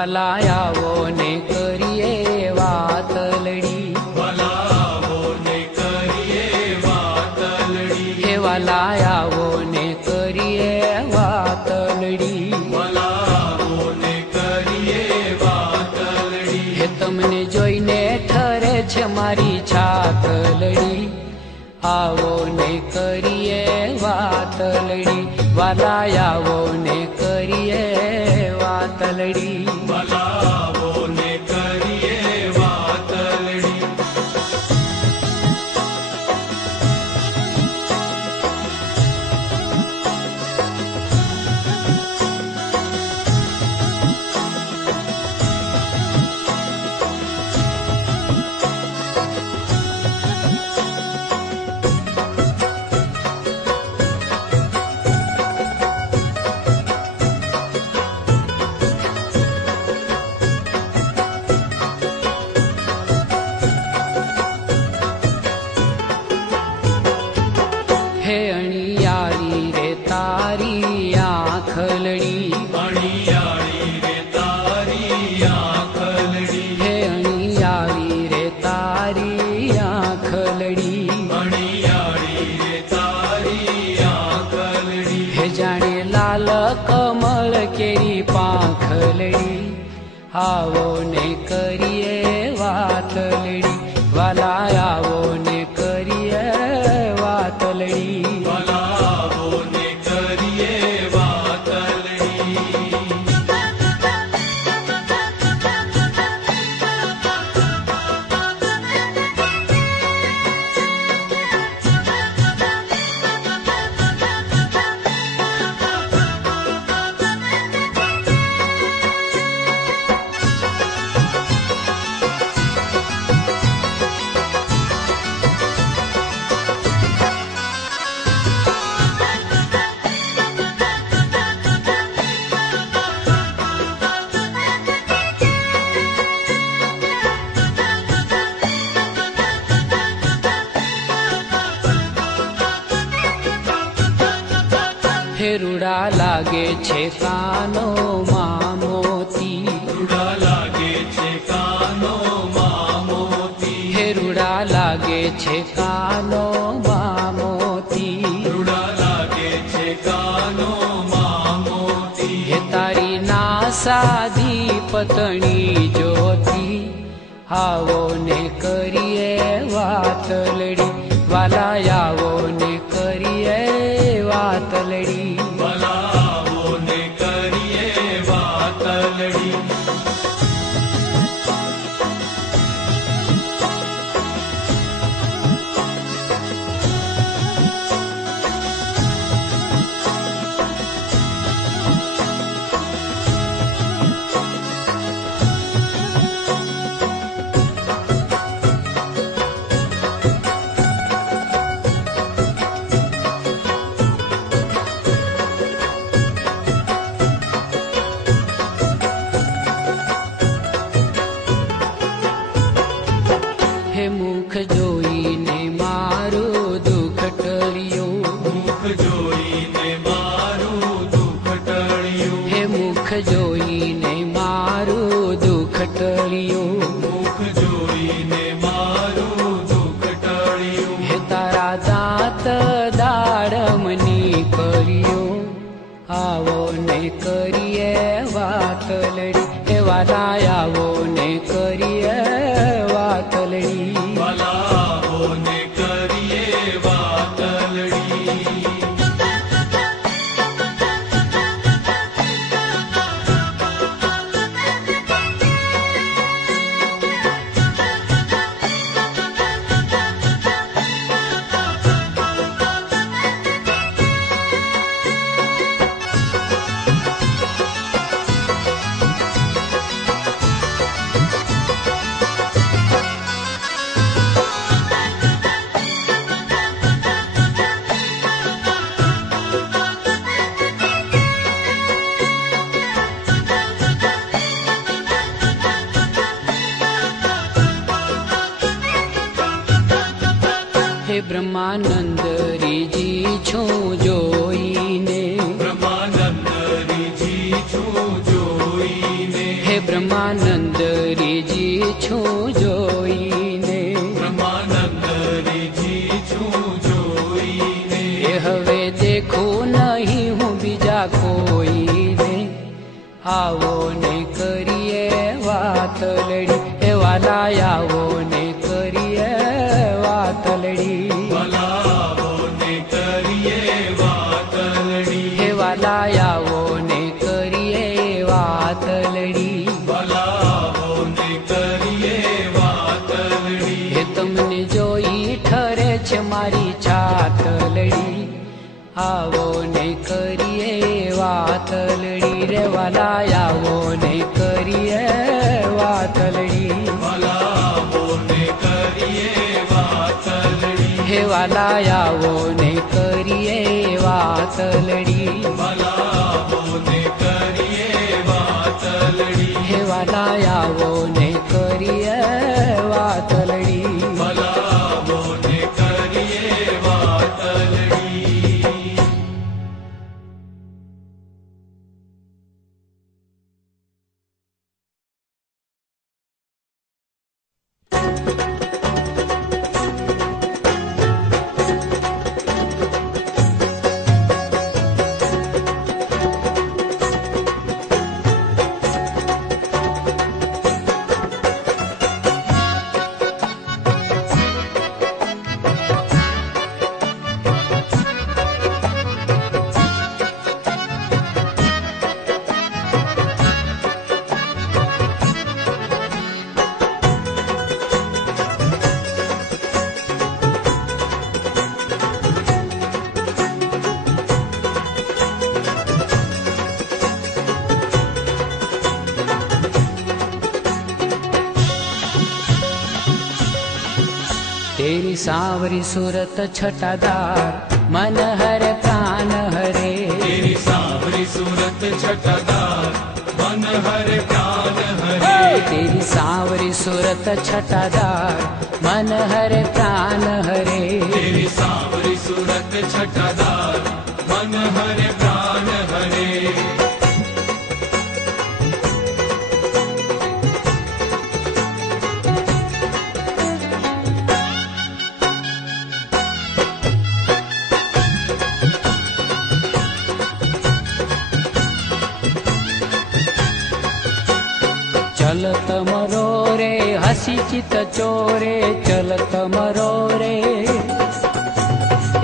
વાલાયાવો ને કરીએ વાતલડી, વલાવો ને કરીએ વાતલડી, હે વાલાયાવો ને કરીએ વાતલડી, વલાવો ને કરીએ વાતલડી. હે તમને જોઈને ઠરે છે મારી છાતલડી, આવો ને કરીએ વાતલડી, વાલાયાવો ને કરીએ વાતલડી. વલાવો ને કરીએ વાતલડી. હે અણિયાળી રે તારી આંખલડી, અણિયાળી રે તારી આંખલડી, હે અણિયાળી રે તારી આંખલડી, અણિયાળી રે તારી આંખલડી. હે જાણે લાલ કમળ કેરી પાંખલડી, આવો ને કરીએ વાતલડી, વાલા આવો ને કરીએ વાતલડી. વલાવો ને કરીએ વાતલડી. હે રૂડા લાગે છે કાનો માં મોતી, રૂડા લાગે છે કાનો માં મોતી, હે રૂડા લાગે છે કાનો માં મોતી, રૂડા લાગે છે કાનો માં મોતી. હે તારી ના સાધી પતણી જ્યોતિ, આવો ને કરીએ વાતલડી, વાલા આવો ને કરીએ વાતલડી. વલાવો ને કરીએ વાતલડી. હે મુખ જોઈને મારું દુઃખ ટળ્યું, મુખ જોઈને મારું દુઃખ ટળ્યું, હે મુખ જોઈને મારું દુઃખ ટળ્યું, મુખ જોઈને મારું દુઃખ ટળ્યું. હે તારા દાંત દાડમની કર્યો, આવો ને કરીએ વાતલડી, હે વાલા આવો ને કરીએ વાતલડી. વલાવો ને કરીએ વાતલડી. હે બ્રહ્માનંદ રીજી છું જોઈને, બ્રહ્માનંદ રીજી છું જોઈને, હે બ્રહ્માનંદ રીજી છું જોઈને, બ્રહ્માનંદ રીજી છું જોઈને, એ હવે દેખું નહીં હું બીજા કોઈને, આવો ને કરીએ વાતલડી, એ વાલા આવો ને કરીએ વાતલડી, ભલાવો ને કરીએ વાતલડી, હે વાલા આવો ને કરીએ વાતલડી, ભલાવો ને કરીએ વાતલડી, હે તમને જોઈ ઠરે છે મારી છાતલડી, આવો ને કરીએ વાતલડી, રે વાલા આવો ને કરીએ વાતલડી, ભલાવો ને કરીએ વાતલડી, હે વાલા આવો ને કરીએ વાતલડી, ભલાવો ને કરીએ વાતલડી, હે વાલા આવો ને કરીએ વાતલડી. ભલાવો ને કરીએ વાતલડી. तेरी सांवरी सूरत छटादार, मन हरे प्राण हरे, तेरी सांवरी सूरत छटादार, मन हरे प्राण हरे, तेरी सांवरी सूरत छटादार, मन हरे प्राण हरे, तेरी सांवरी सूरत छटादार, मन हरे प्राण हरे, चलत मरो रे हसी चित चोरे, चलत मरो रे,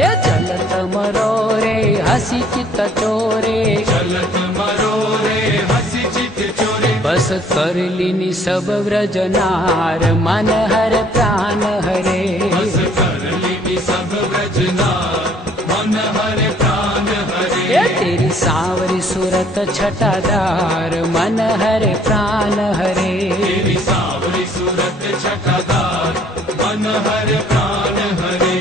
ये चलत मरो रे हसी चित चोरे, चलत मरो रे हसी चित चोरे, बस कर लीनी सब व्रजनार, मन हर प्राण हरे, बस कर लीनी सब व्रजनार, मन हरे प्राण हरे, ये तेरी सांवरी सूरत छटादार, मन हरे प्राण हरे, तेरी सांवरी सूरत छटादार, मन हरे प्राण हरे,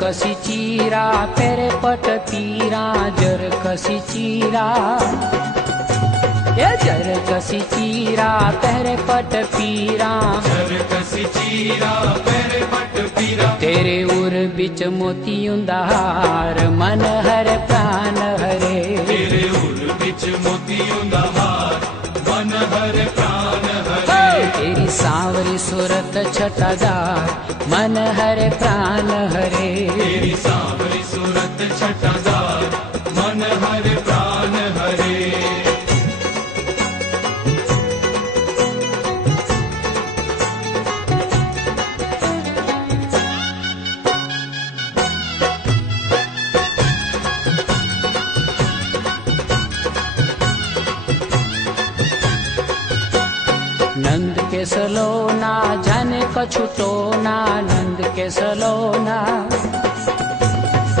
कसी चीरा तेरे पट तीरा, जर कसी चीरा, ये जर कसी चीरा तेरे पट पीरा, जर कसी चीरा पेरे पट पीरा, तेरे उर बिच मोतियों दा हार, मन हरे प्राण हरे, तेरे उर बिच मोतियों दा हार, मन हरे प्राण हरे, तेरी सांवरी सूरत छटादार, मन हरे प्राण हरे, तेरी सांवरी सूरत छटादार, मन हरे प्राण हरे, नंद के सलोना जाने कछुटोना, नंद के सलोना,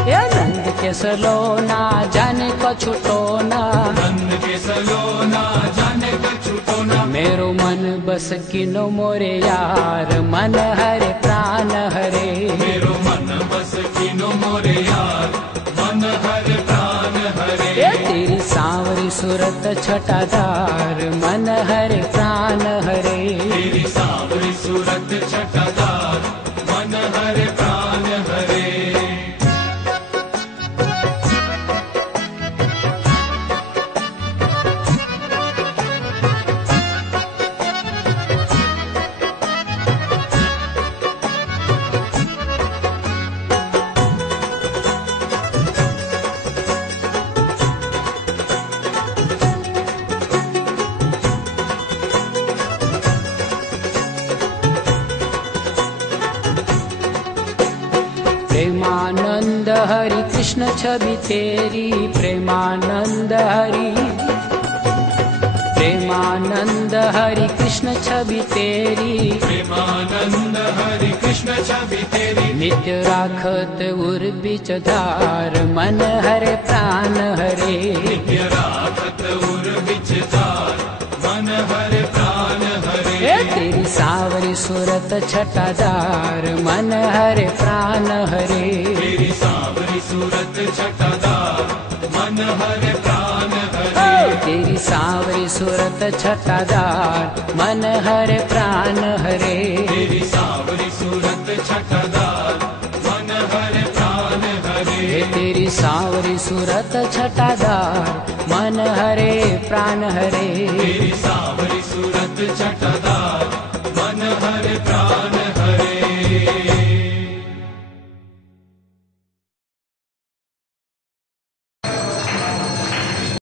ये नंद के सलोना जाने कछुतो ना, नंद के सलोना जाने कछुतो ना। मेरो मन बस किनो मोरे यार, मन हरे प्राण हरे। मेरो मन बस किनो मोरे यार, मन हरे प्राण हरे। तेरी सांवरी सूरत छटादार, मन हरे प्राण हरे। तेरी सांवरी सूरत छटादार, मन हरे प्राण हरे। प्रेमानंद हरि कृष्ण छवि तेरी, प्रेमानंद हरि, प्रेमानंद हरि कृष्ण छवि तेरी। प्रेमानंद हरि कृष्ण छवि तेरी। नित्य राखत उर बिच धार, मन हरे प्राण हरे। नित्य राखत उर बिच धार, मन हरे प्राण हरे। तेरी सांवरी सूरत छटादार, मन हरे प्राण हरे। तेरी सांवरी सूरत छटादार, मन हरे प्राण हरे। तेरी सांवरी सूरत छटादार, मन हरे प्राण हरे। तेरी सांवरी सूरत छटादार, मन हरे प्राण हरे। तेरी सांवरी सूरत छटादार, मन हरे प्राण हरे। तेरी सांवरी